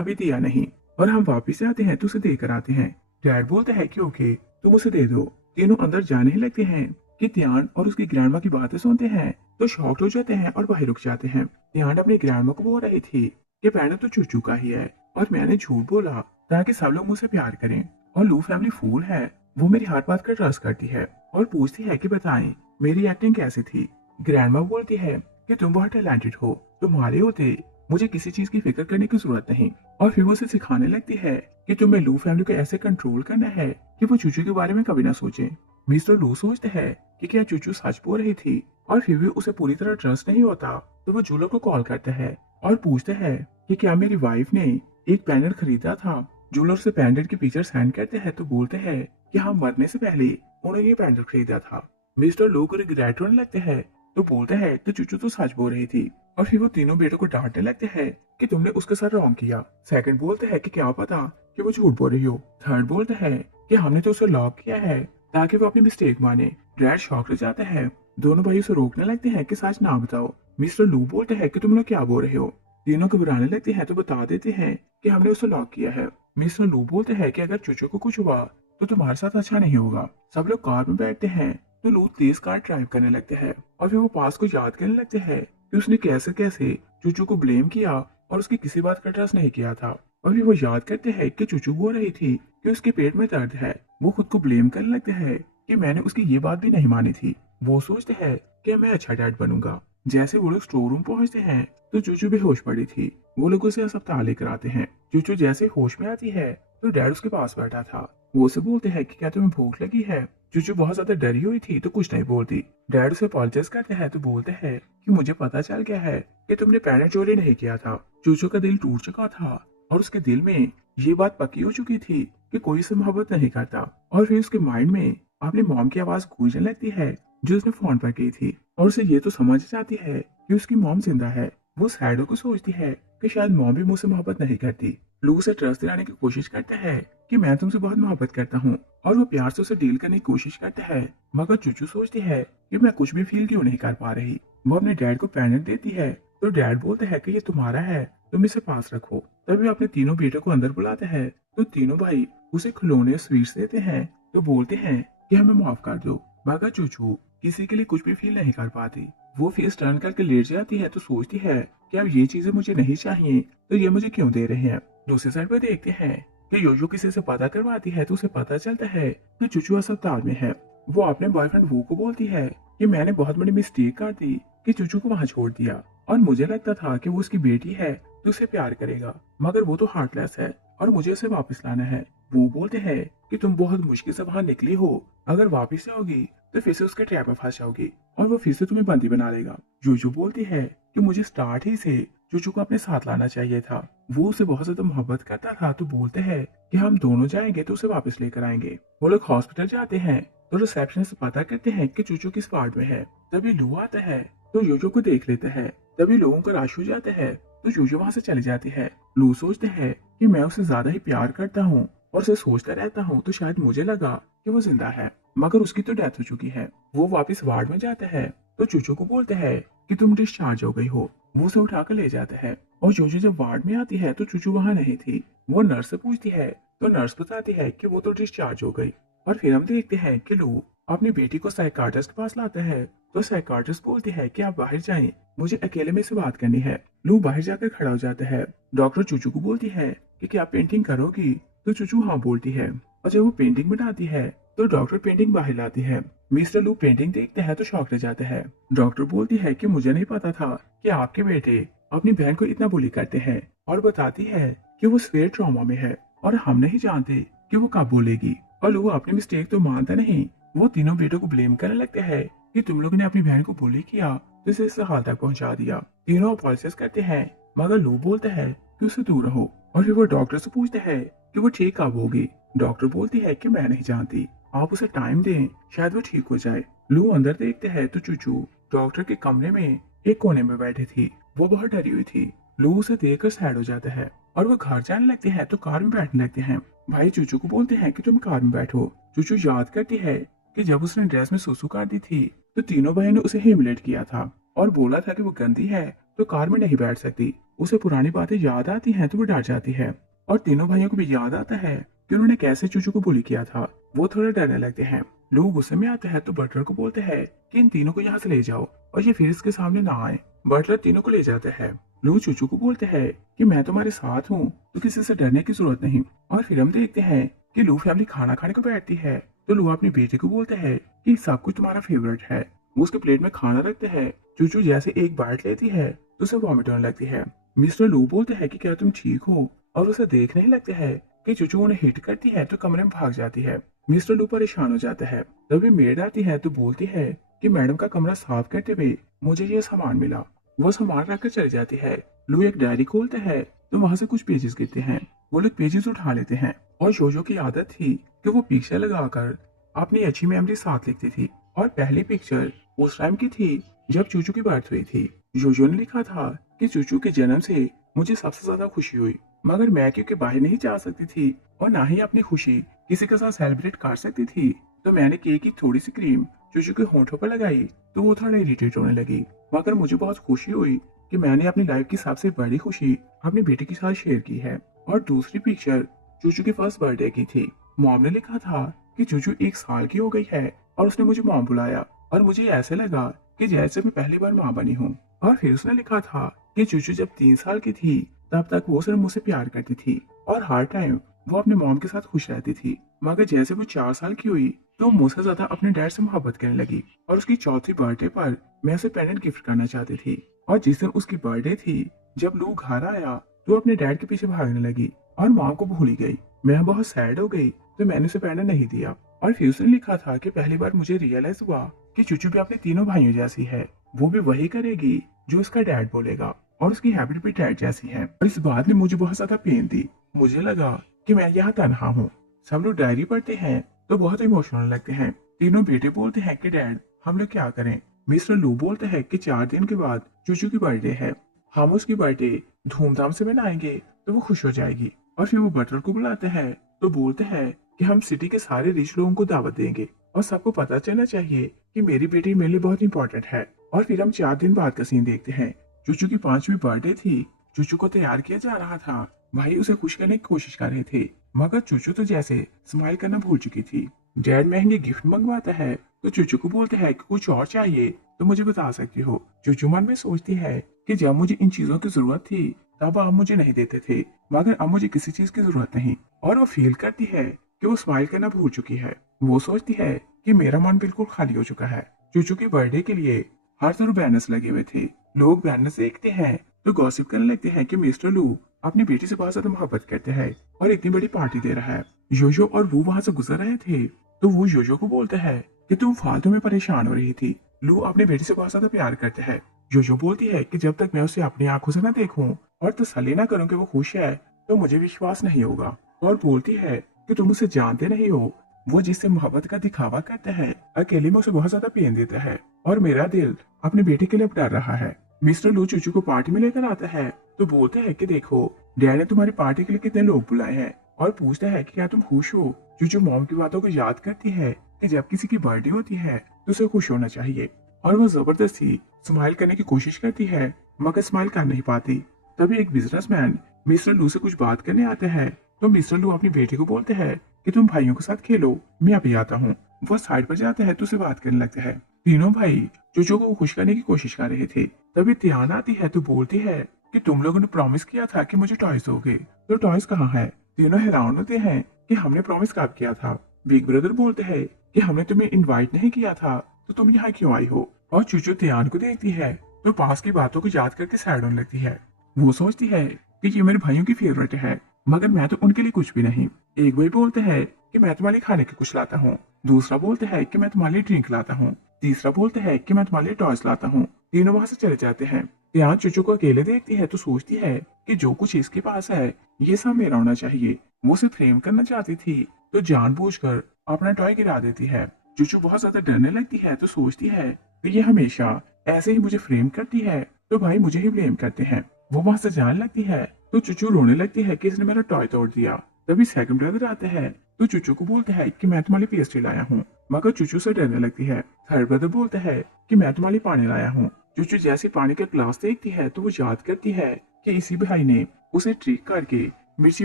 अभी दिया नहीं और हम वापिस आते हैं तो उसे देकर आते हैं। डैड बोलते हैं कि ओके तुम उसे दे दो। तीनों अंदर जाने ही लगते हैं कि ध्यान और उसकी ग्रैंडमा की बातें सुनते हैं तो शॉक्ड हो जाते हैं और बाहर रुक जाते हैं। ध्यान अपनी ग्रैंडमा को बोल रही थी कि पैंडा तो चूचू का ही है और मैंने झूठ बोला ताकि सब लोग मुझसे प्यार करें और लू फैमिली फूल है। वो मेरी हर बात का ट्रस्ट करती है और पूछती है कि बताएं मेरी एक्टिंग कैसी थी। ग्रैंडमा बोलती है कि तुम बहुत टैलेंटेड हो, तुम्हारे होते मुझे किसी चीज की फिक्र करने की जरूरत नहीं। और फिर वो उसे सिखाने लगती है कि तुम्हें लू फैमिली को ऐसे कंट्रोल करना है कि वो चूचू के बारे में कभी ना सोचे। मिस्टर लू सोचते हैं कि क्या चूचू सच बोल रही थी और फिर भी उसे पूरी तरह ट्रस्ट नहीं होता तो वो जूलर को कॉल करता है और पूछते हैं कि क्या मेरी वाइफ ने एक पैनल खरीदा था। जूलर से पैंडेट की पिक्चर सेंड करते हैं तो बोलते हैं कि हाँ मरने से पहले उन्होंने ये पैंडल खरीदा था। मिस्टर लू को रिग्रेट होने लगते हैं तो बोलते हैं कि चूचू तो सच बोल रही थी और फिर वो तीनों बेटों को डांटने लगते हैं कि तुमने उसके साथ रॉन्ग किया। सेकंड बोलते हैं कि क्या पता कि वो झूठ बोल रही हो। थर्ड बोलते हैं कि हमने तो उसे लॉक किया है ताकि वो अपनी मिस्टेक माने। डैड शॉक हो जाते हैं। दोनों भाई उसे रोकने लगते हैं कि सच ना बताओ। मिस्टर लू बोलते हैं कि तुम लोग क्या बोल रहे हो। तीनों घबराने लगते हैं तो बता देते हैं कि हमने उसे लॉक किया है। मिस्टर लू बोलते हैं कि अगर चूचू को कुछ हुआ तो तुम्हारे साथ अच्छा नहीं होगा। सब लोग कार में बैठते हैं तो लू तेज कार ड्राइव करने लगते हैं और फिर वो पास को याद करने लगते हैं कि उसने कैसे कैसे चूचू को ब्लेम किया और उसकी किसी बात का ट्रस्ट नहीं किया था। और फिर वो याद करते हैं कि चूचू बोल रही थी कि उसके पेट में दर्द है। वो खुद को ब्लेम करने लगते हैं कि मैंने उसकी ये बात भी नहीं मानी थी। वो सोचते हैं कि मैं अच्छा डैड बनूंगा। जैसे वो लोग स्टोर रूम पहुंचते हैं तो चूचू बेहोश पड़ी थी। वो लोग उसे अस्पताल लेकर आते हैं। चूचू जैसे होश में आती है तो डैड उसके पास बैठा था। वो उसे बोलते हैं कि क्या तुम्हें भूख लगी है। चूचू बहुत ज्यादा डरी हुई थी तो कुछ नहीं बोलती। डैड उसे अपॉलोजाइज करते हैं तो बोलते हैं कि मुझे पता चल गया है कि तुमने पैनल चोरी नहीं किया था। चूचू का दिल टूट चुका था और उसके दिल में ये बात पक्की हो चुकी थी कि कोई उससे मोहब्बत नहीं करता। और फिर उसके माइंड में अपनी मॉम की आवाज गूंजने लगती है जो उसने फोन पर की थी और उसे ये तो समझ जाती है कि उसकी मॉम जिंदा है। वो सैडो को सोचती है कि शायद मॉम भी मुझसे मोहब्बत नहीं करती। लू उसे ट्रस्ट दिलाने की कोशिश करता है कि मैं तुमसे बहुत मोहब्बत करता हूँ और वो प्यार से उसे डील करने की कोशिश करता है। मगर चूचू सोचती है कि मैं कुछ भी फील क्यों नहीं कर पा रही। वो अपने डैड को पैनेट देती है तो डैड बोलते हैं कि ये तुम्हारा है, तुम इसे पास रखो। तभी अपने तीनों बेटों को अंदर बुलाते हैं तो तीनों भाई उसे खिलौने स्वीट्स देते हैं तो बोलते हैं कि हमें माफ कर दो। मगर चूचू किसी के लिए कुछ भी फील नहीं कर पाती। वो फेस टर्न करके लेट जाती है तो सोचती है कि अब ये चीजें मुझे नहीं चाहिए तो ये मुझे क्यों दे रहे हैं। दूसरी साइड पे देखते हैं कि योयो किसी से पता करवाती है तो उसे पता चलता है कि चूचू अस्पताल में है। वो अपने बॉयफ्रेंड वो को बोलती है कि मैंने बहुत बड़ी मिस्टेक कर दी कि चूचू को वहां छोड़ दिया और मुझे लगता था कि वो उसकी बेटी है तो उसे प्यार करेगा, मगर वो तो हार्टलेस है और मुझे उसे वापस लाना है। वो बोलते हैं कि तुम बहुत मुश्किल से वहां निकली हो, अगर वापस आओगी तो फिर से उसके ट्रैप में फंस जाओगी और वो फिर से तुम्हें बंदी बना लेगा। जोजो बोलती है कि मुझे स्टार्ट ही से चूचू को अपने साथ लाना चाहिए था। वो उसे बहुत ज्यादा मोहब्बत करता था तो बोलते हैं कि हम दोनों जाएंगे तो उसे वापस लेकर आएंगे। वो लोग हॉस्पिटल जाते हैं तो रिसेप्शन से पता करते हैं कि चूचू किस वार्ड में है। तभी लू आता है तो योजो को देख लेते हैं। तभी लोगों का रश हो जाता है तो योजो वहां से चली जाती है। लू सोचते हैं कि मैं उसे ज्यादा ही प्यार करता हूँ और उसे सोचता रहता हूँ तो शायद मुझे लगा कि वो जिंदा है, मगर उसकी तो डेथ हो चुकी है। वो वापस वार्ड में जाते हैं तो चूचू को बोलते हैं कि तुम डिस्चार्ज हो गई हो। वो उसे उठाकर ले जाते हैं और जोजो जब वार्ड में आती है तो चूचू वहां नहीं थी। वो नर्स से पूछती है तो नर्स बताती है कि वो तो डिस्चार्ज हो गई। और फिर हम देखते हैं कि लू अपनी बेटी को साइकाट्रिस्ट के पास लाता है तो साइकाट्रिस्ट बोलती है कि आप बाहर जाएं, मुझे अकेले में से बात करनी है। लू बाहर जाकर खड़ा हो जाता है। डॉक्टर चूचू को बोलती है कि क्या पेंटिंग करोगी तो चूचू हाँ बोलती है और जब वो पेंटिंग बनाती है तो डॉक्टर पेंटिंग बाहर लाती है। मिस्टर लू पेंटिंग देखते हैं तो शॉक रह जाते हैं। डॉक्टर बोलती है कि मुझे नहीं पता था कि आपके बेटे अपनी बहन को इतना बुली करते हैं और बताती है कि वो स्वेयर ट्रॉमा में है और हम नहीं जानते कि वो कब बोलेगी। और वो अपनी मिस्टेक तो मानता नहीं। वो तीनों बेटों को ब्लेम करने लगते हैं कि तुम लोगों ने अपनी बहन को बुली किया तो इसे इस हाल तक पहुंचा दिया। तीनों अपॉलोजाइज करते हैं मगर लू बोलता है कि उससे दूर रहो। और फिर वो डॉक्टर से पूछते हैं कि वो ठीक कब होगी। डॉक्टर बोलती है कि मैं नहीं जानती, आप उसे टाइम दें, शायद वो ठीक हो जाए। लू अंदर देखते हैं तो चूचू डॉक्टर के कमरे में एक कोने में बैठी थी। वो बहुत डरी हुई थी। लू उसे देखकर सैड हो जाता है और वो घर जाने लगते हैं तो कार में बैठने लगते हैं। भाई चूचू को बोलते हैं कि तुम कार में बैठो। चूचू याद करती है कि जब उसने ड्रेस में सुसु कर दी थी तो तीनों भाई ने उसे ह्यूमिलेट किया था और बोला था कि वो गंदी है तो कार में नहीं बैठ सकती। उसे पुरानी बातें याद आती हैं तो वो डर जाती है। और तीनों भाइयों को भी याद आता है कि उन्होंने कैसे चूचू को बुली किया था। वो थोड़ा डरने लगते हैं। लोग गुस्से में आते हैं तो बटलर को बोलते हैं कि इन तीनों को यहाँ से ले जाओ और ये फिर इसके सामने ना आए। बटलर तीनों को ले जाते हैं। लोग चूचू को बोलते हैं कि मैं तुम्हारे साथ हूँ तो किसी से डरने की जरूरत नहीं। और फिर हम देखते हैं कि लू फैमिली खाना खाने को बैठती है तो लू अपनी बेटी को बोलते हैं कि सब कुछ तुम्हारा फेवरेट है। वो उसके प्लेट में खाना रखते हैं। चूचू जैसे एक बाइट लेती है तो उसे वॉमिट होने लगती है। मिस्टर लू बोलते हैं कि क्या तुम ठीक हो, और उसे देखने ही लगते हैं कि चूचू उन्हें हिट करती है तो कमरे में भाग जाती है। मिस्टर लू परेशान हो जाता है। तभी मेड आती है तो बोलती है कि मैडम का कमरा साफ करते हुए मुझे ये सामान मिला। वो सामान रखकर चली जाती है। लू एक डायरी खोलते हैं तो वहां से कुछ पेजेस गिरते हैं। वो लोग पेजेस उठा लेते हैं और जोजो की आदत थी कि वो पिक्चर लगाकर अपनी अच्छी मेमोरी साथ लिखती थी। और पहली पिक्चर उस टाइम की थी जब चूचू की बर्थ हुई थी। जोजो ने लिखा था कि चूचू के जन्म से मुझे सबसे ज्यादा खुशी हुई, मगर मैं क्योंकि बाहर नहीं जा सकती थी और ना ही अपनी खुशी किसी के साथ सेलिब्रेट कर सकती थी, तो मैंने केक की थोड़ी सी क्रीम चूचू के होंठों पर लगाई तो वो थोड़ा इरिटेट होने लगी। मगर मुझे बहुत खुशी हुई कि मैंने अपनी लाइफ की सबसे बड़ी खुशी अपनी बेटी के साथ शेयर की है। और दूसरी पिक्चर चूचू की फर्स्ट बर्थडे की थी। मॉम ने लिखा था कि चूचू 1 साल की हो गई है और उसने मुझे मॉम बुलाया और मुझे ऐसे लगा कि जैसे मैं पहली बार माँ बनी हूँ। और फिर उसने लिखा था कि चूचू जब 3 साल की थी तब तक वो सिर्फ मुझसे प्यार करती थी और हर टाइम वो अपने मॉम के साथ खुश रहती थी। मगर जैसे वो 4 साल की हुई तो मुझसे ज्यादा अपने डैड से मोहब्बत करने लगी और उसकी चौथी बर्थडे पर मैं उसे पेंडेंट गिफ्ट करना चाहती थी। और जिस दिन उसकी बर्थडे थी, जब लू घर आया तो अपने डैड के पीछे भागने लगी और माँ को भूल गई। मैं बहुत सैड हो गई तो मैंने उसे पेंडेंट नहीं दिया। और फिर उसने लिखा था कि पहली बार मुझे रियलाइज हुआ कि चूचू भी अपने तीनों भाइयों जैसी है। वो भी वही करेगी जो उसका डैड बोलेगा और उसकी हैबिट भी डैड जैसी है। और इस बात ने मुझे बहुत ज्यादा पेन दी। मुझे लगा कि मैं यहाँ तनहा हूँ। सब लोग डायरी पढ़ते हैं तो बहुत इमोशनल लगते हैं। तीनों बेटे बोलते हैं कि डैड हम लोग क्या करें। मिस्टर लू बोलते हैं कि 4 दिन के बाद चूचू की बर्थडे है, हम उसकी बर्थडे धूमधाम से मनाएंगे तो वो खुश हो जाएगी। और फिर वो बटलर को बुलाते हैं तो बोलते हैं कि हम सिटी के सारे रिच लोगों को दावत देंगे और सबको पता चलना चाहिए कि मेरी बेटी मेरे लिए बहुत इंपॉर्टेंट है। और फिर हम 4 दिन बाद का सीन देखते हैं। चूचू की 5वीं बर्थडे थी। चूचू को तैयार किया जा रहा था। भाई उसे खुश करने की कोशिश कर रहे थे, मगर चूचू तो जैसे स्माइल करना भूल चुकी थी। डैड महंगे गिफ्ट मंगवाता है तो चूचू को बोलते हैं कि कुछ और चाहिए तो मुझे बता सकती हो। चूचू मन में सोचती है कि जब मुझे इन चीजों की जरूरत थी तब आप मुझे नहीं देते थे, मगर अब मुझे किसी चीज की जरूरत नहीं। और वो फील करती है कि वो स्माइल करना भूल चुकी है। वो सोचती है कि मेरा मन बिल्कुल खाली हो चुका है। चूचू के बर्थडे के लिए हर तरफ बैनर्स लगे हुए थे। लोग बैनर्स देखते हैं तो गॉसिप करने लगते हैं कि मिस्टर लू अपनी बेटी से बहुत ज्यादा मोहब्बत करते हैं और इतनी बड़ी पार्टी दे रहा है। योजो और वो वहां से गुजर रहे थे तो वो योजो को बोलते हैं कि तुम फालतू में परेशान हो रही थी। लू अपनी बेटी से बहुत ज्यादा प्यार करते हैं। योजो बोलती है कि जब तक मैं उसे अपनी आंखों से न देखूं और तसल्ली न करूं कि वो खुश है तो मुझे विश्वास नहीं होगा। और बोलती है कि तुम उसे जानते नहीं हो, वो जिससे मोहब्बत का दिखावा करता है अकेले में उसे बहुत ज्यादा पेन देता है और मेरा दिल अपनी बेटी के लिए अब डर रहा है। मिस्टर लू चूचू को पार्टी में लेकर आता है तो बोलते हैं कि देखो डैड ने तुम्हारी पार्टी के लिए कितने लोग बुलाए हैं और पूछता है कि क्या तुम खुश हो। चूचू मॉम की बातों को याद करती है कि जब किसी की बर्थडे होती है तो उसे खुश होना चाहिए और वो जबरदस्ती स्माइल करने की कोशिश करती है मगर स्माइल कर नहीं पाती। तभी एक बिजनेसमैन मिस्टर लू से कुछ बात करने आता है तो मिस्टर लू अपनी बेटी को बोलते हैं कि तुम भाइयों के साथ खेलो, मैं अभी आता हूँ। वो साइड पर जाता है तो उसे बात करने लगता है। तीनों भाई चूचू को खुश करने की कोशिश कर रहे थे। तभी ध्यान आती है तो बोलती है कि तुम लोगों ने प्रॉमिस किया था कि मुझे टॉयज दोगे, तो टॉयज कहाँ है। तीनों हैरान होते हैं कि हमने प्रॉमिस कब किया था। बिग ब्रदर बोलते हैं कि हमने तुम्हें इनवाइट नहीं किया था तो तुम यहाँ क्यों आई हो। और चूचू ध्यान को देखती है तो पास की बातों को याद करके सैड होने लगती है। वो सोचती है कि ये मेरे भाइयों की फेवरेट है मगर मैं तो उनके लिए कुछ भी नहीं। एक भाई बोलते हैं कि मैं तुम्हारे लिए खाने के कुछ लाता हूँ, दूसरा बोलते हैं कि मैं तुम्हारे लिए ड्रिंक लाता हूँ, तीसरा बोलते हैं कि मैं तुम्हारे लिए टॉयज लाता हूँ। तीनों वहां से चले जाते हैं। यहाँ चूचू को अकेले देखती है तो सोचती है कि जो कुछ इसके पास है ये सब मेरा होना चाहिए। वो उसे फ्रेम करना चाहती थी तो जानबूझकर अपना टॉय गिरा देती है। चूचू बहुत ज्यादा डरने लगती है तो सोचती है कि ये हमेशा ऐसे ही मुझे फ्रेम करती है तो भाई मुझे ही ब्लेम करते हैं। वो वहां से जाने लगती है तो चूचू रोने लगती है कि इसने मेरा टॉय तोड़ दिया। तभी सेकंड ब्रदर आते हैं तो चूचू को बोलते हैं कि मैं तुम्हारे लिए पेस्ट्री लाया हूँ, मगर चूचू से डरने लगती है। थर्ड ब्रदर बोलते हैं कि मैं तुम्हारे लिए पानी लाया हूँ। चूचू जैसे पानी का ग्लास देखती है तो वो याद करती है कि इसी भाई ने उसे ट्रिक करके मिर्ची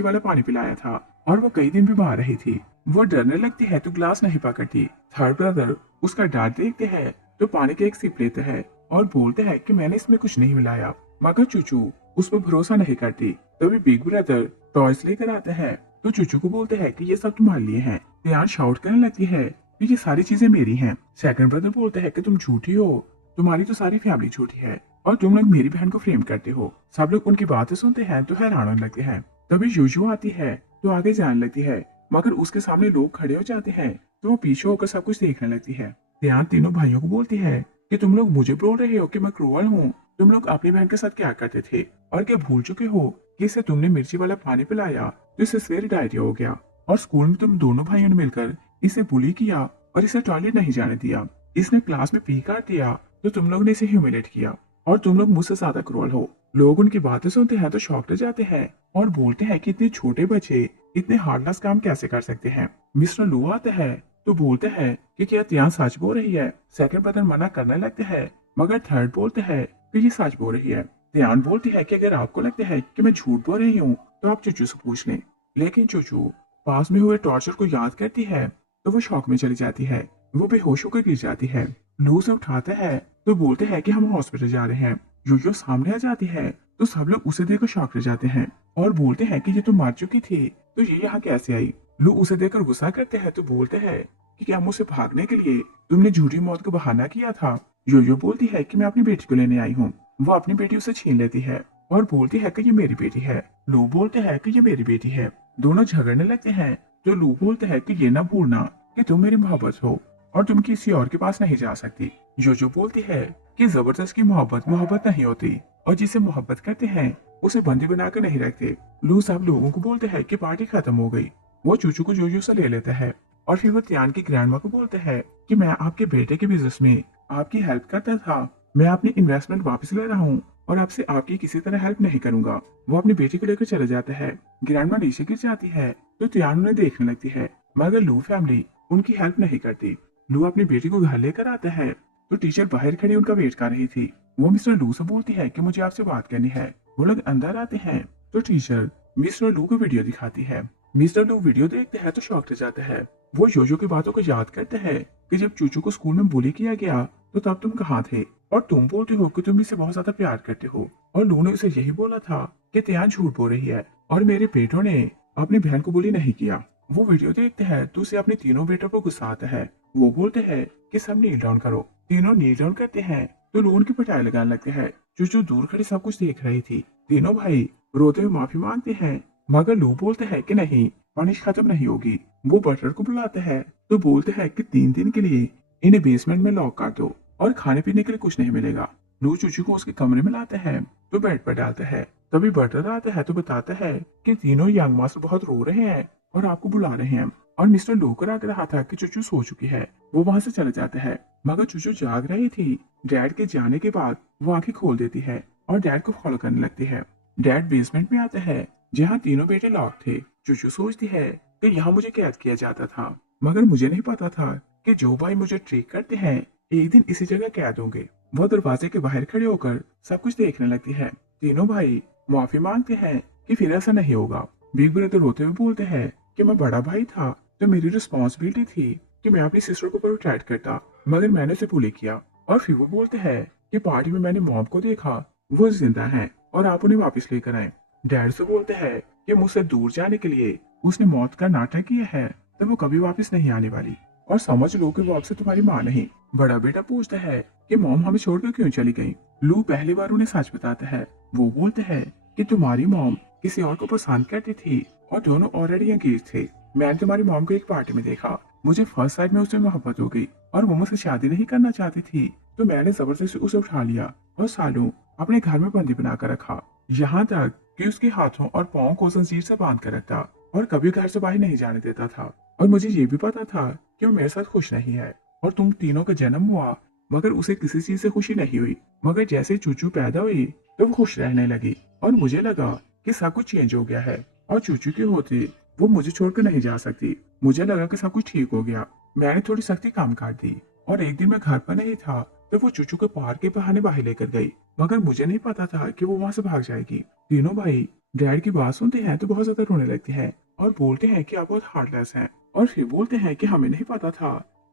वाला पानी पिलाया था और वो कई दिन बीमार रही थी। वो डरने लगती है तो ग्लास नहीं पकड़ती। थर्ड ब्रदर उसका डांट देखते हैं तो पानी के एक सिप लेते हैं और बोलते हैं कि मैंने इसमें कुछ नहीं मिलाया, मगर चूचू उस पर भरोसा नहीं करती। तभी बिग ब्रदर टॉयज लेकर आते हैं तो चूचू को बोलते हैं कि ये सब तुम्हारे लिए है। ध्यान शाउट करने लगती है कि ये सारी चीजें मेरी हैं। सेकंड ब्रदर बोलते हैं कि तुम झूठी हो, तुम्हारी तो सारी फैमिली झूठी है और तुम लोग मेरी बहन को फ्रेम करते हो। सब लोग उनकी बातें सुनते हैं तो हैरान होने लगते हैं। तभी यूजू आती है तो आगे जाने लगती है, मगर उसके सामने लोग खड़े हो जाते हैं तो वो पीछे होकर सब कुछ देखने लगती है। ध्यान तीनों भाइयों को बोलती है कि तुम लोग मुझे बोल रहे हो कि मैं क्रूअल हूँ। तुम लोग अपनी बहन के साथ क्या करते थे और क्या भूल चुके हो कि इसे तुमने मिर्ची वाला पानी पिलाया तो इसे सवेरे डायरिया हो गया और स्कूल में तुम दोनों भाइयों ने मिलकर इसे बुली किया और इसे टॉयलेट नहीं जाने दिया। इसने क्लास में पी काट दिया तो तुम लोग ने इसे ह्यूमिलेट किया और तुम लोग मुझसे ज्यादा क्रूअल हो। लोग उनकी बातें सुनते हैं तो शॉक रह जाते हैं और बोलते हैं कि इतने छोटे बच्चे इतने हार्डलेस काम कैसे कर सकते हैं। मिस्टर लू आते हैं तो बोलते हैं कि क्या तियान सच बोल रही है। सेकंड ब्रदर मना करने लगते हैं मगर थर्ड बोलते हैं कि ये सच बोल रही है। तियान बोलती है कि अगर आपको लगता है कि मैं झूठ बोल रही हूँ तो आप चूचू से पूछ लें। लेकिन चूचू पास में हुए टॉर्चर को याद करती है तो वो शॉक में चली जाती है। वो बेहोश होकर गिर जाती है। लू से उठाते हैं तो बोलते हैं कि हम हॉस्पिटल जा रहे हैं। यूयो सामने आ जाती है तो सब लोग उसे देखकर शॉक रह जाते हैं और बोलते हैं कि ये तो मर चुकी थी तो ये यहाँ कैसे आई। लू उसे देखकर गुस्सा करते हैं तो बोलते हैं कि क्या मुझसे भागने के लिए तुमने झूठी मौत का बहाना किया था। योयो बोलती है कि मैं अपनी बेटी को लेने आई हूँ। वो अपनी बेटी उसे छीन लेती है और बोलती है कि ये मेरी बेटी है। लू बोलते हैं कि ये मेरी बेटी है। दोनों झगड़ने लगते हैं तो लू बोलते हैं कि ये ना भूलना कि तुम मेरी मोहब्बत हो और तुम किसी और के पास नहीं जा सकती। योयो बोलती है कि जबरदस्ती मोहब्बत मोहब्बत नहीं होती और जिसे मोहब्बत करते हैं उसे बंदी बनाकर नहीं रखते। लू सब लोगों को बोलते हैं कि पार्टी खत्म हो गई। वो चूचू को योयो से ले लेता है और फिर वो त्यान की ग्रैंडमा को बोलते हैं कि मैं आपके बेटे के बिजनेस में आपकी हेल्प करता था। मैं अपनी इन्वेस्टमेंट वापस ले रहा हूँ और आपसे आपकी किसी तरह हेल्प नहीं करूंगा। वो अपनी बेटी को लेकर चले जाता है। ग्रैंडमा नीचे गिर जाती है तो त्यान उन्हें देखने लगती है मगर लू फैमिली उनकी हेल्प नहीं करती। लू अपनी बेटी को घर लेकर आता है तो टीचर बाहर खड़ी उनका वेट कर रही थी। वो मिस्टर लू से बोलती है कि मुझे आपसे बात करनी है। वो लोग अंदर आते हैं तो टीचर मिस्टर लू को वीडियो दिखाती है। मिस्टर लू वीडियो देखते हैं तो शॉक रह जाते हैं। वो योयो की बातों को याद करते हैं कि जब चूचू को स्कूल में बुली किया गया तो तब तुम कहाँ थे और तुम बोलते हो कि तुम इसे बहुत ज्यादा प्यार करते हो और लू ने उसे यही बोला था कि त्यान झूठ बोल रही है और मेरे बेटों ने अपनी बहन को बुली नहीं किया। वो वीडियो देखते हैं तो उसे अपने तीनों बेटों पर गुस्सा आता है। वो बोलते हैं कि सब नील डाउन करो। तीनों नील डाउन करते हैं तो लू उनकी पिटाई लगाने लगते हैं। चूचू दूर खड़ी सब कुछ देख रही थी। तीनों भाई रोते हुए माफी मांगते हैं मगर लू बोलते हैं कि नहीं, पनिश खत्म नहीं होगी। वो बटलर को बुलाते हैं तो बोलते हैं कि 3 दिन के लिए इन्हें बेसमेंट में लॉक कर दो और खाने पीने के लिए कुछ नहीं मिलेगा। लू चूचू को उसके कमरे में लाते हैं तो बेड पर डालते हैं। तभी बटलर आता है तो बताता है कि तीनों यंग मास्टर बहुत रो रहे हैं और आपको बुला रहे हैं और मिस्टर लोकर आकर रहा था कि चूचू सो चुकी है। वो वहाँ से चले जाते हैं मगर चूचू जाग रही थी। डैड के जाने के बाद वो आंखें खोल देती है और डैड को फॉलो करने लगती है। डैड बेसमेंट में आते हैं जहाँ तीनों बेटे लॉक थे। चूचू सोचती है कि यहाँ मुझे कैद किया जाता था मगर मुझे नहीं पता था कि जो भाई मुझे ट्रीट करते हैं एक दिन इसी जगह कैद होंगे। वो दरवाजे के बाहर खड़े होकर सब कुछ देखने लगती है। तीनों भाई माफी मांगते हैं कि फिर ऐसा नहीं होगा। बिग ब्रदर रोते हुए बोलते हैं कि मैं बड़ा भाई था तो मेरी रिस्पॉन्सिबिलिटी थी कि मैं अपनी सिस्टर को प्रोटेक्ट करता मगर मैंने उसे बुली किया। और फिर वो बोलते हैं कि पार्टी में मैंने मॉम को देखा, वो जिंदा है और आप उन्हें वापस लेकर आए। डैड से बोलते हैं कि मुझसे दूर जाने के लिए उसने मौत का नाटक किया है तो वो कभी वापस नहीं आने वाली और समझ लो कि वो आपसे तुम्हारी माँ नहीं। बड़ा बेटा पूछता है कि मॉम हमें छोड़कर क्यों चली गई। लू पहली बार उन्हें सच बताता है। वो बोलते हैं कि तुम्हारी मॉम किसी और को पसंद करती थी और दोनों ऑलरेडी एंगेज थे। मैंने तुम्हारी मॉम को एक पार्टी में देखा। मुझे फर्स्ट साइड में उससे मोहब्बत हो गई और वो मुझसे शादी नहीं करना चाहती थी तो मैंने जबरदस्ती उसे उठा लिया और सालों अपने घर में बंदी बनाकर रखा, यहाँ तक कि उसके हाथों और पाँव को जंजीर से बांध कर रखा और कभी घर से बाहर नहीं जाने देता था। और मुझे ये भी पता था कि वो मेरे साथ खुश नहीं है और तुम तीनों का जन्म हुआ मगर उसे किसी चीज से खुशी नहीं हुई। मगर जैसे चूचू पैदा हुई तो वो खुश रहने लगी और मुझे लगा कि सब कुछ चेंज हो गया है और चूचू के होते वो मुझे छोड़कर नहीं जा सकती। मुझे लगा कि सब कुछ ठीक हो गया। मैंने थोड़ी सख्ती काम कर दी और एक दिन मैं घर पर नहीं था तो तो वो चूचू को पार्क के बहाने बाहर लेकर गई, मगर मुझे नहीं पता था कि वो वहां से भाग जाएगी। तीनों भाई डैड की बात सुनते हैं तो बहुत ज्यादा रोने लगते हैं और बोलते हैं कि आप बहुत हार्टलेस हैं, और फिर बोलते हैं कि हमें नहीं पता था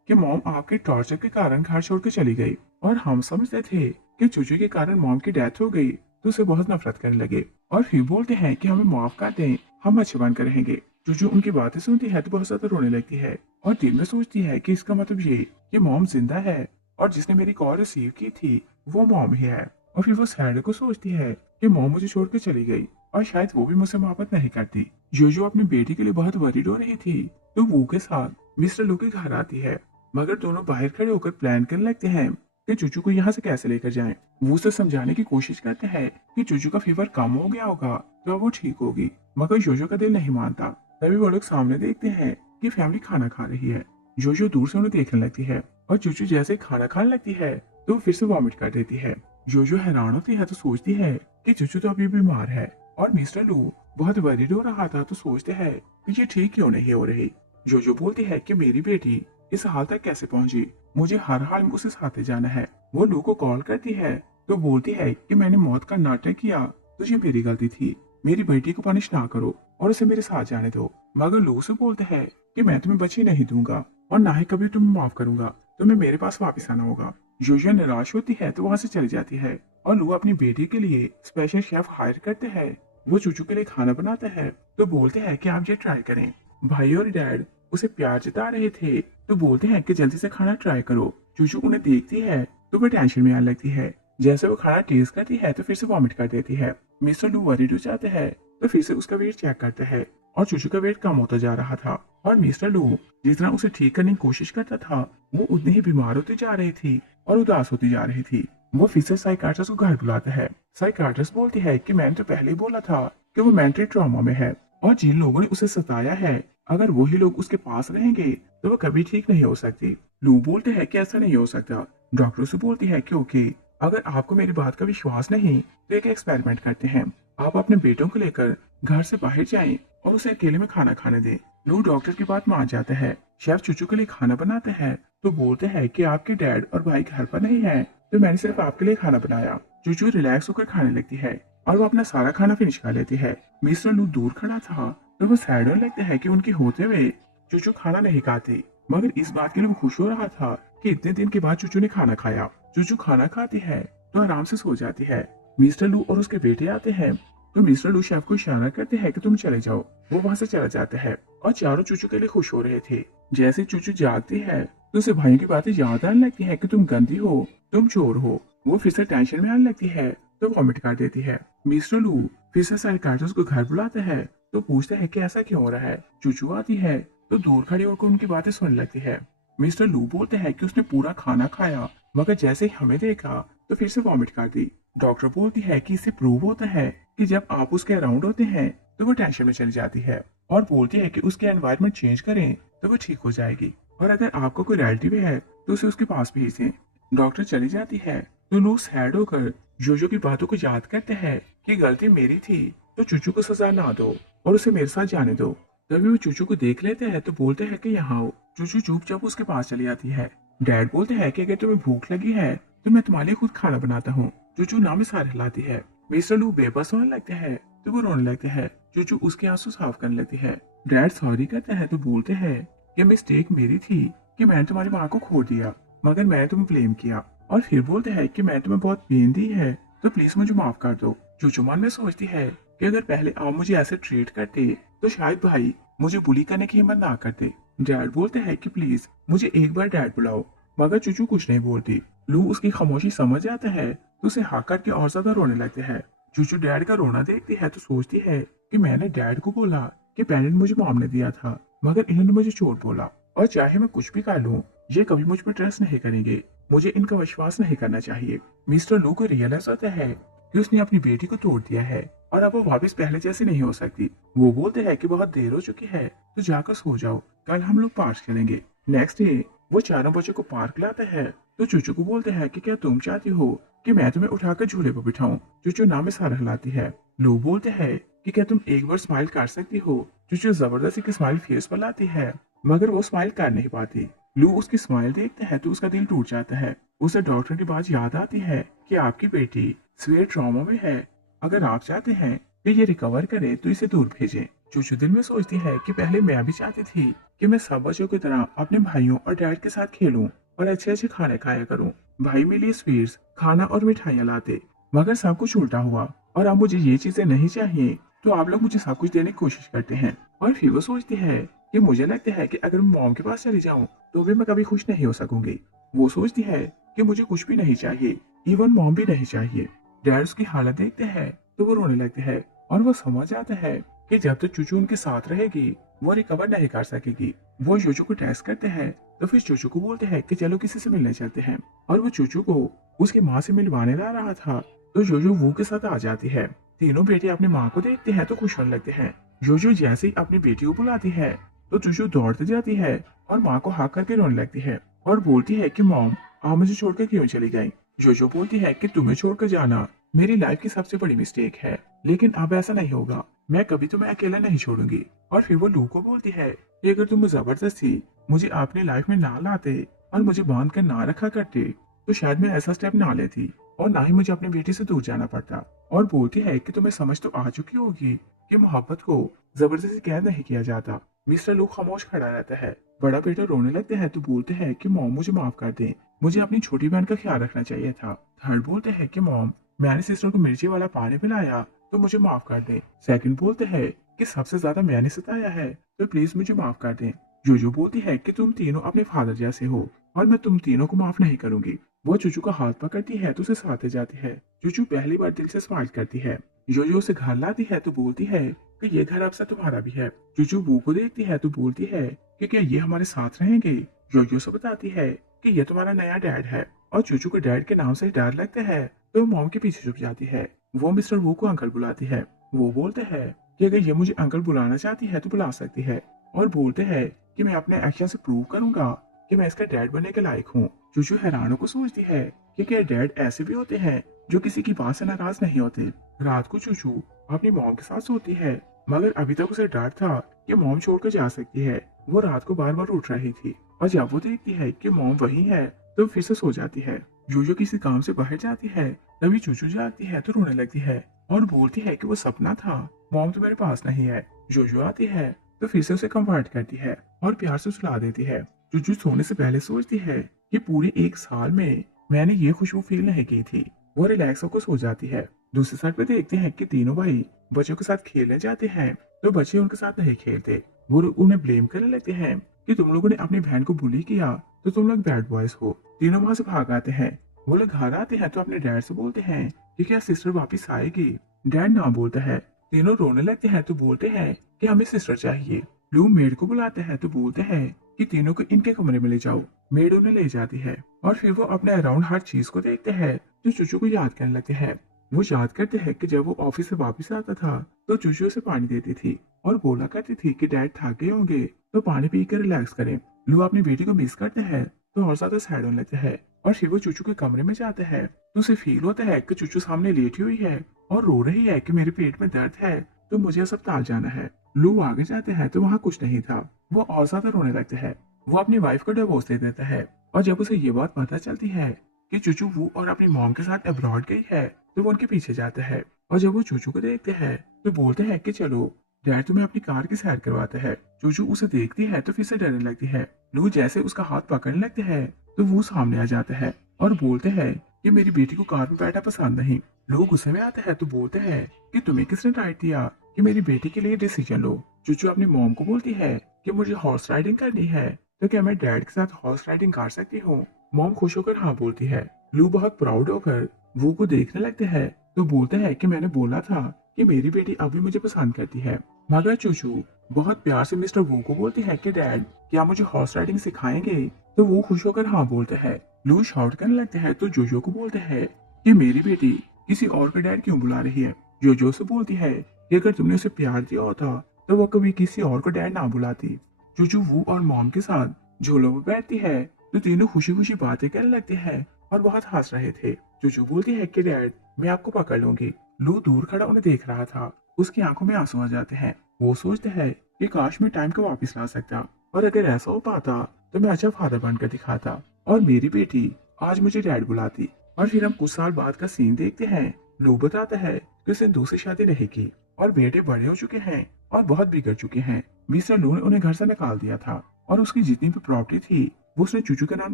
कि मॉम आपके टॉर्चर के कारण घर छोड़ के चली गई, और हम समझते थे कि चूचू के कारण मॉम की डेथ हो गई, तो उसे बहुत नफरत करने लगे। और फिर बोलते हैं कि हमें माफ कर दें, हम अच्छे बनकर रहेंगे। चूचू उनकी बातें सुनती है तो बहुत ज्यादा रोने लगती है और दिल में सोचती है कि इसका मतलब ये कि मॉम जिंदा है और जिसने मेरी कॉल रिसीव की थी वो मॉम ही है। और फिर वो सैड को सोचती है कि मॉम मुझे छोड़ के चली गई और शायद वो भी मुझसे मोहब्बत नहीं करती। जो अपनी बेटी के लिए बहुत वरीड हो रही थी तो वो के साथ मिस्टर लू के घर आती है, मगर दोनों बाहर खड़े होकर प्लान करने लगते हैं कि चूचू को यहाँ से कैसे लेकर जाएं। वो उसे समझाने की कोशिश करते हैं कि चूचू का फीवर कम हो गया होगा तो अब वो ठीक होगी, मगर जोजो का दिल नहीं मानता। तभी वो लोग सामने देखते हैं कि फैमिली खाना खा रही है। जोजो दूर से उन्हें देखने लगती है और चूचू जैसे खाना खाने लगती है तो वो फिर से वॉमिट कर देती है। जोजो हैरान होती है तो सोचती है कि चूचू तो अभी बीमार है, और मिस्टर लू बहुत वरीड हो रहा था तो सोचते हैं कि ये ठीक क्यों नहीं हो रही। जोजो बोलती है कि मेरी बेटी इस हाल तक कैसे पहुंची, मुझे हर हाल में उसे साथ जाना है। वो लू को कॉल करती है तो बोलती है कि मैंने मौत का नाटक किया तो ये मेरी गलती थी, मेरी बेटी को पनिश ना करो और उसे मेरे साथ जाने दो। मगर लू से बोलते हैं कि मैं तुम्हें बच्ची नहीं दूंगा और ना ही कभी तुम्हें माफ करूंगा, तुम्हें मेरे पास वापस आना होगा। जोजो निराश होती है तो वहां से चली जाती है और लू अपनी बेटी के लिए स्पेशल शेफ हायर करते हैं। वो चूचू के लिए खाना बनाते हैं तो बोलते हैं कि आप ये ट्राई करें। भाई और डैड उसे प्यार जता रहे थे तो बोलते हैं कि जल्दी से खाना ट्राई करो। चूचू उन्हें देखती है तो वो टेंशन में आने लगती है। जैसे वो खाना टेस्ट करती है तो फिर से वॉमिट कर देती है। मिस्टर लू वरीड हो जाते हैं तो फिर से उसका वेट चेक करते हैं और चूचू का वेट कम होता जा रहा था, और मिस्टर लू जितना उसे ठीक करने की कोशिश करता था वो उतनी ही बीमार होती जा रही थी और उदास होती जा रही थी। वो फिर से साइकाट्रिस्ट को घर बुलाता है। साइकाट्रिस्ट बोलती है कि मैंने तो पहले ही बोला था कि वो मेंटल ट्रॉमा में है और जिन लोगों ने उसे सताया है अगर वही लोग उसके पास रहेंगे तो वो कभी ठीक नहीं हो सकती। लू बोलते हैं कि ऐसा नहीं हो सकता। डॉक्टर से बोलती है कि ओके, अगर आपको मेरी बात का विश्वास नहीं तो एक एक्सपेरिमेंट करते हैं। आप अपने बेटों को लेकर घर से बाहर जाएं और उसे अकेले में खाना खाने दें। लू डॉक्टर की बात मान जाते हैं। शेफ चूचू के लिए खाना बनाते हैं तो बोलते हैं कि आपके डैड और भाई घर पर नहीं है तो मैंने सिर्फ आपके लिए खाना बनाया। चूचू रिलैक्स होकर खाने लगती है और वो अपना सारा खाना फिनिश कर लेती है। मिस्टर लू दूर खड़ा था तो वो सैड होने लगते हैं कि उनके होते हुए चूचू खाना नहीं खाती, मगर इस बात के लिए वो खुश हो रहा था कि इतने दिन के बाद चूचू ने खाना खाया। चूचू खाना खाती है तो आराम से सो जाती है। मिस्टर लू और उसके बेटे आते हैं तो मिस्टर लू शेफ को इशारा करते हैं कि तुम चले जाओ। वो वहां से चला जाता है और चारों चूचू के लिए खुश हो रहे थे। जैसे चूचू जागती है तो उसे भाइयों की बातें याद आने लगती है कि तुम गंदी हो, तुम चोर हो। वो फिर से टेंशन में आने लगती है तो वॉमिट कर देती है। मिस्टर लू फिर से साइकाट्रिस्ट को घर बुलाते हैं तो पूछते हैं कि ऐसा क्यों हो रहा है। चूचू आती है तो दूर खड़ी होकर उनकी बातें सुनने लगती है। मिस्टर लू बोलते हैं कि उसने पूरा खाना खाया मगर जैसे ही हमें देखा तो फिर से वॉमिट कर दी। डॉक्टर बोलती है कि इससे प्रूव होता है कि जब आप उसके अराउंड होते हैं तो वो टेंशन में चली जाती है, और बोलती है कि उसके एनवायरनमेंट चेंज करें तो वो ठीक हो जाएगी, और अगर आपको कोई रिलेटिव है तो उसे उसके पास भेज दें। डॉक्टर चली जाती है तो लोग सैड होकर जोजो की बातों को याद करते हैं कि गलती मेरी थी तो चूचू को सजा ना दो और उसे मेरे साथ जाने दो। तभी वो चूचू को देख लेते हैं तो बोलते हैं कि यहाँ आओ। चूचू चुपचाप उसके पास चली आती है। डैड बोलते हैं कि अगर तुम्हें भूख लगी है तो मैं तुम्हारे लिए खुद खाना बनाता हूँ। चूचू नाम में सारे हिलाती है। मिस्टर लू बेबस होने लगते हैं तो वो रोने लगते हैं। चूचू उसके आंसू साफ करने लगती है। डैड सॉरी कहते हैं तो बोलते हैं कि मिस्टेक मेरी थी कि मैंने तुम्हारी माँ को खो दिया, मगर मैंने तुम्हें ब्लेम किया, और फिर बोलते हैं कि मैंने तुम्हें बहुत पेन दी है तो प्लीज मुझे माफ कर दो। चूचू मन में सोचती है कि अगर पहले आप मुझे ऐसे ट्रीट करते तो शायद भाई मुझे बुली करने की हिम्मत ना करते। डैड बोलते हैं कि प्लीज मुझे एक बार डैड बुलाओ, मगर चूचू कुछ नहीं बोलती। लू उसकी खामोशी समझ जाता है तो उसे हाँ करके और ज्यादा रोने लगते हैं। चूचू डैड का रोना देखती है तो सोचती है कि मैंने डैड को बोला कि पेरेंट मुझे मॉम ने दिया था, मगर इन्होंने मुझे चोट बोला, और चाहे मैं कुछ भी कर लूं ये कभी मुझ पर ट्रस्ट नहीं करेंगे, मुझे इनका विश्वास नहीं करना चाहिए। मिस्टर लू को रियलाइज होता है कि उसने अपनी बेटी को तोड़ दिया है और अब वो वापस पहले जैसी नहीं हो सकती। वो बोलते हैं कि बहुत देर हो चुकी है तो जाकर सो जाओ, कल हम लोग पार्क खेलेंगे। नेक्स्ट डे वो चारों बच्चों को पार्क लाते हैं तो चूचू को बोलते हैं कि क्या तुम चाहती हो कि मैं तुम्हें उठाकर झूले पर बिठाऊं। चूचू नाम में सारा हिलाती है। लू बोलते हैं कि क्या तुम एक बार स्माइल कर सकती हो। चूचू जबरदस्ती की स्माइल फेस पर लाती है मगर वो स्माइल कर नहीं पाती। लू उसकी स्माइल देखते हैं तो उसका दिल टूट जाता है। उसे डॉक्टर की बात याद आती है कि आपकी बेटी सीवियर ट्रॉमा में है। अगर आप चाहते हैं कि ये रिकवर करे तो इसे दूर भेजें। चूचू दिल में सोचती है कि पहले मैं भी चाहती थी कि मैं सब बच्चों की तरह अपने भाइयों और डैड के साथ खेलूं और अच्छे अच्छे खाने खाया करूं। भाई मेरे लिए स्वीट्स, खाना और मिठाइयाँ लाते, मगर सब कुछ उल्टा हुआ और अब मुझे ये चीजें नहीं चाहिए। तो आप लोग मुझे सब कुछ देने की कोशिश करते हैं। और फिर वो सोचती है कि मुझे लगता है कि अगर मैं मॉम के पास चली जाऊं तो भी मैं कभी खुश नहीं हो सकूंगी। वो सोचती है कि मुझे कुछ भी नहीं चाहिए, इवन मॉम भी नहीं चाहिए। डैड उसकी हालत देखते हैं तो वो रोने लगते हैं और वो समझ जाता है कि जब तक चूचू उनके साथ रहेगी वो रिकवर नहीं कर सकेगी। वो चूचू को टेस्ट करते हैं तो फिर चूचू को बोलते हैं कि चलो किसी से मिलने चलते हैं। और वो चूचू को उसकी माँ से मिलवाने ला रहा था तो जोजो वो के साथ आ जाती है। तीनों बेटे अपनी माँ को देखते हैं तो खुश होने लगते हैं। जोजो जैसे ही अपनी बेटी को बुलाती है तो चूचू दौड़ते जाती है और माँ को हाँ करके रोने लगती है और बोलती है कि मॉम, आप मुझे छोड़कर क्यों चली गई। जोजो बोलती है कि तुम्हें छोड़कर जाना मेरी लाइफ की सबसे बड़ी मिस्टेक है, लेकिन अब ऐसा नहीं होगा, मैं कभी तुम्हें अकेला नहीं छोड़ूंगी। और फिर वो लू को बोलती है कि अगर तुम जबरदस्ती मुझे अपनी लाइफ में ना लाते और मुझे बांध कर ना रखा करते तो शायद मैं ऐसा स्टेप ना लेती और ना ही मुझे अपने बेटे से दूर जाना पड़ता। और बोलती है कि तुम्हें समझ तो आ चुकी होगी कि मोहब्बत को जबरदस्ती कैद नहीं किया जाता। मिस्टर लू खामोश खड़ा रहता है। बड़ा बेटा रोने लगते हैं तो बोलते हैं कि मॉम मुझे माफ कर दे, मुझे अपनी छोटी बहन का ख्याल रखना चाहिए था। थर्ड बोलते हैं कि मॉम, मैंने सिस्टर को मिर्ची वाला पानी पिलाया तो मुझे माफ कर दे। सेकंड बोलते हैं कि सबसे ज्यादा मैंने सताया है तो प्लीज मुझे माफ कर दे। जोजो बोलती है कि तुम तीनों अपने फादर जैसे हो और मैं तुम तीनों को माफ नहीं करूंगी। वो चूचू का हाथ पकड़ती है तो उसे साथ ले जाती है। चूचू पहली बार दिल से स्माइल करती है। जोजो उसे घर लाती है तो बोलती है कि ये घर अब से तुम्हारा भी है। चूचू बू को देखती है तो बोलती है कि क्या ये हमारे साथ रहेंगे। जोजो से बताती है कि ये तुम्हारा नया डैड है और चूचू को डैड के नाम से डर लगता है तो मॉम के पीछे छुप जाती है। वो मिस्टर वू को अंकल बुलाती है। वो बोलते हैं कि अगर ये मुझे अंकल बुलाना चाहती है तो बुला सकती है और बोलते हैं कि मैं अपने एक्शन से प्रूव करूंगा कि मैं इसका डैड बनने के लायक हूँ। चूचू हैरानों को सोचती है कि क्या डैड ऐसे भी होते हैं जो किसी की बात से नाराज नहीं होते। रात को चूचू अपनी मॉम के साथ सोती है, मगर अभी तक उसे डर था कि मॉम छोड़कर जा सकती है। वो रात को बार बार उठ रही थी और जब वो देखती है कि मॉम वही है तो फिर से सो जाती है। जोजो किसी काम से बाहर जाती है तभी चूचू जागती है तो रोने लगती है और बोलती है कि वो सपना था, मॉम तो मेरे पास नहीं है। जोजो आती है तो फिर से उसे कंफर्ट करती है और प्यार से सुला देती है। चूचू सोने से पहले सोचती है कि पूरे एक साल में मैंने ये खुशबू फील नहीं की थी। वो रिलैक्स होकर सो जाती है। दूसरी साइड पे देखते हैं कि तीनों भाई बच्चों के साथ खेलने जाते हैं तो बच्चे उनके साथ नहीं खेलते। वो उन्हें ब्लेम करने लगते हैं कि तुम लोगों ने अपनी बहन को बुली किया तो तुम लोग बैड बॉयज हो। तीनों वहां से भाग आते हैं। वो लोग घर आते हैं तो अपने डैड से बोलते हैं कि क्या सिस्टर वापस आएगी। डैड ना बोलता है। तीनों रोने लगते हैं तो बोलते हैं कि हमें सिस्टर चाहिए। ब्लू मेड को बुलाते हैं तो बोलते हैं कि तीनों को इनके कमरे में ले जाओ। मेड उन्हें ले जाती है और फिर वो अपने अराउंड हर चीज को देखते हैं जो चूचू को याद करने लगते हैं। वो याद करते हैं कि जब वो ऑफिस से वापस आता था तो चूचू उसे पानी देती थी और बोला करती थी कि डैड थक गए होंगे तो पानी पीकर रिलैक्स करें। लू अपनी बेटी को मिस करते हैं तो और ज्यादा सैड होने लगते हैं और फिर वो चूचू के कमरे में जाते हैं तो उसे फील होता है कि चूचू सामने लेटी हुई है और रो रही है कि मेरे पेट में दर्द है तो मुझे अस्पताल जाना है। लू आगे जाते हैं तो वहाँ कुछ नहीं था। वो और ज्यादा रोने लगते हैं। वो अपनी वाइफ को डिवोर्स दे देता है और जब उसे ये बात पता चलती है कि चूचू वो और अपनी मॉम के साथ अब्रॉड गई है तो वो उनके पीछे जाता है और जब वो चूचू को देखते हैं तो बोलते हैं कि चलो डैड तुम्हें अपनी कार की सैर करवाता है। चूचू उसे देखती है तो फिर से डरने लगती है। लू जैसे उसका हाथ पकड़ने लगते हैं तो वो सामने आ जाता है और बोलते हैं कि मेरी बेटी को कार में बैठा पसंद नहीं। लोग गुस्से में आते हैं तो बोलते हैं कि तुम्हें किसने राइट दिया कि मेरी बेटी के लिए डिसीजन लो। चूचू अपनी मॉम को बोलती है कि मुझे हॉर्स राइडिंग करनी है तो क्या मैं डैड के साथ हॉर्स राइडिंग कर सकती हूँ। मॉम खुश होकर हाँ बोलती है। लू बहुत प्राउड होकर वो को देखने लगते हैं तो बोलते हैं कि मैंने बोला था कि मेरी बेटी अभी मुझे पसंद करती है। मगर चूचू बहुत प्यार से मिस्टर वू को बोलती है कि डैड क्या मुझे हॉर्स राइडिंग सिखाएंगे तो वो खुश होकर हाँ बोलते हैं। लू शाउट करने लगते हैं तो जोजो को बोलते हैं कि मेरी बेटी किसी और का डैड क्यों बुला रही है। जोजो से बोलती है कि अगर तुमने उसे प्यार दिया होता तो वो कभी किसी और को डैड ना बुलाती। चूचू वू और मॉम के साथ झोलों में बैठती है तो तीनों खुशी खुशी बातें करने लगते हैं और बहुत हंस रहे थे। चूचू बोलती है कि डैड मैं आपको पकड़ लूंगी। लू दूर खड़ा उन्हें देख रहा था। उसकी आंखों में आंसू आ जाते हैं। वो सोचते हैं कि काश मैं टाइम को वापस ला सकता और अगर ऐसा हो पाता तो मैं अच्छा फादर बनकर दिखाता और मेरी बेटी आज मुझे डैड बुलाती। और फिर हम कुछ साल बाद का सीन देखते हैं। लू बताता है कि उसने दूसरी शादी नहीं की और बेटे बड़े हो चुके हैं और बहुत बिगड़ चुके हैं। मिस्टर लू ने उन्हें घर से निकाल दिया था और उसकी जितनी भी प्रॉपर्टी थी वो उसने चूचू के नाम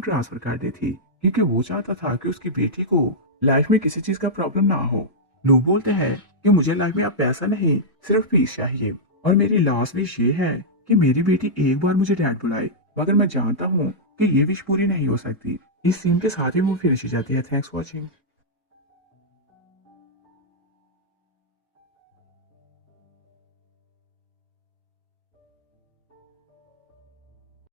ट्रांसफर कर दी थी, क्योंकि वो चाहता था कि उसकी बेटी को लाइफ में किसी चीज का प्रॉब्लम ना हो। लू बोलते हैं कि मुझे लाइफ में अब पैसा नहीं, सिर्फ पीस चाहिए। और मेरी लास्ट विश ये है कि मेरी बेटी एक बार मुझे डैड बुलाए, मगर मैं जानता हूँ कि ये विश पूरी नहीं हो सकती। इस सीन के साथ ही मूवी फिनिश हो जाती है। Thanks watching.